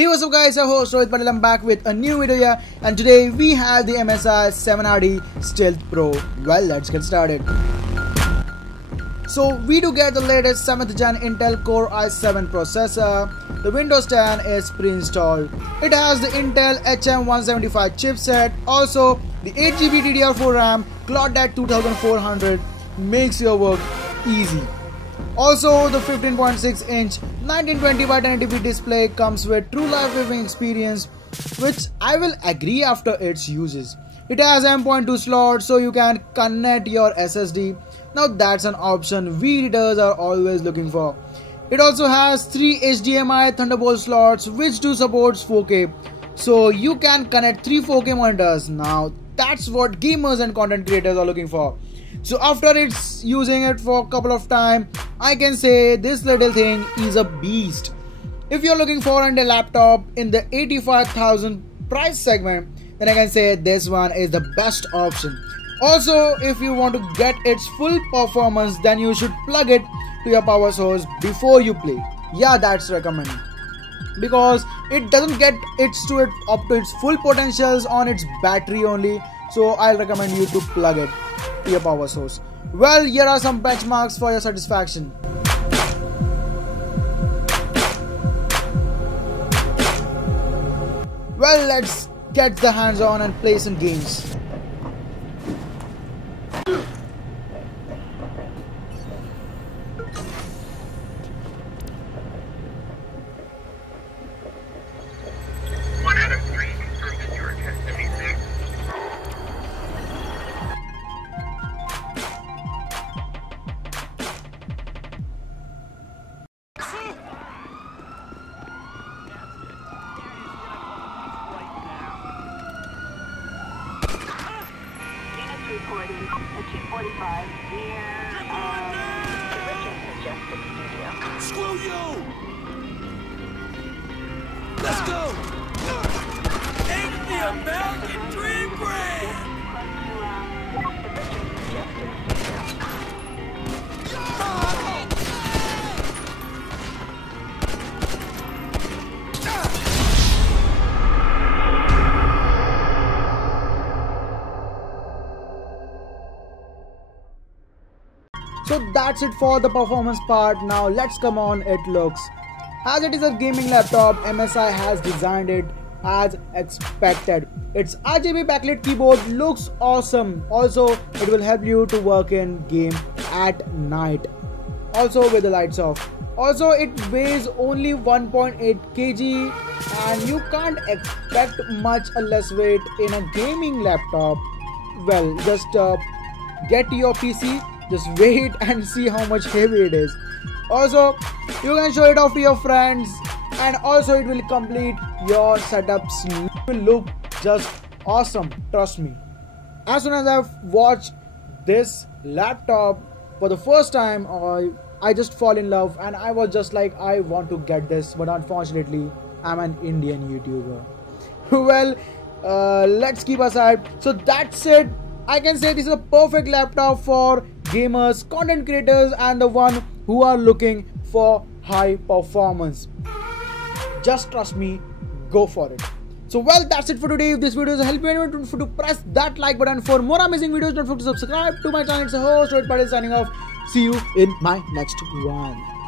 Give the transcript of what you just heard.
Hey, what's up guys, your host Rohit Patil. I'm back with a new video here, and today we have the MSI 7RD Stealth Pro. Well, let's get started. So we do get the latest 7th gen Intel Core i7 processor. The Windows 10 is pre-installed. It has the Intel HM175 chipset. Also, the 8GB DDR4 RAM, clocked at 2400, makes your work easy. Also, the 15.6-inch 1920x1080p display comes with true live viewing experience, which I will agree after its uses. It has M.2 slots, so you can connect your SSD. Now that's an option we readers are always looking for. It also has 3 HDMI Thunderbolt slots which do support 4K, so you can connect 3 4K monitors. Now that's what gamers and content creators are looking for. So after it's using it for a couple of time, I can say this little thing is a beast. If you're looking for a laptop in the 85,000 price segment, then I can say this one is the best option. Also, if you want to get its full performance, then you should plug it to your power source before you play. Yeah, that's recommended, because it doesn't get up to its full potentials on its battery only. So I'll recommend you to plug it to your power source. Well, here are some benchmarks for your satisfaction. Well, let's get the hands on and play some games. Recording at 2:45 near the Rohit Patil studio. Screw you! Let's go! Take the American Dream brand! So that's it for the performance part. Now let's come on it looks. As it is a gaming laptop, MSI has designed it as expected. Its RGB backlit keyboard looks awesome. Also, it will help you to work in game at night, also with the lights off. Also, it weighs only 1.8 kg, and you can't expect much less weight in a gaming laptop. Well, just get your PC, just wait and see how much heavy it is. Also, you can show it off to your friends, and also it will complete your setups. It will look just awesome, trust me. As soon as I've watched this laptop for the first time, I just fall in love, and I was just like, I want to get this, but unfortunately I'm an Indian YouTuber. Well, let's keep aside. So that's it. I can say this is a perfect laptop for gamers, content creators, and the one who are looking for high performance. Just trust me, go for it. So well, that's it for today. If this video has helped you, don't forget to press that like button. For more amazing videos, don't forget to subscribe to my channel. It's the host Rohit Patil signing off. See you in my next one.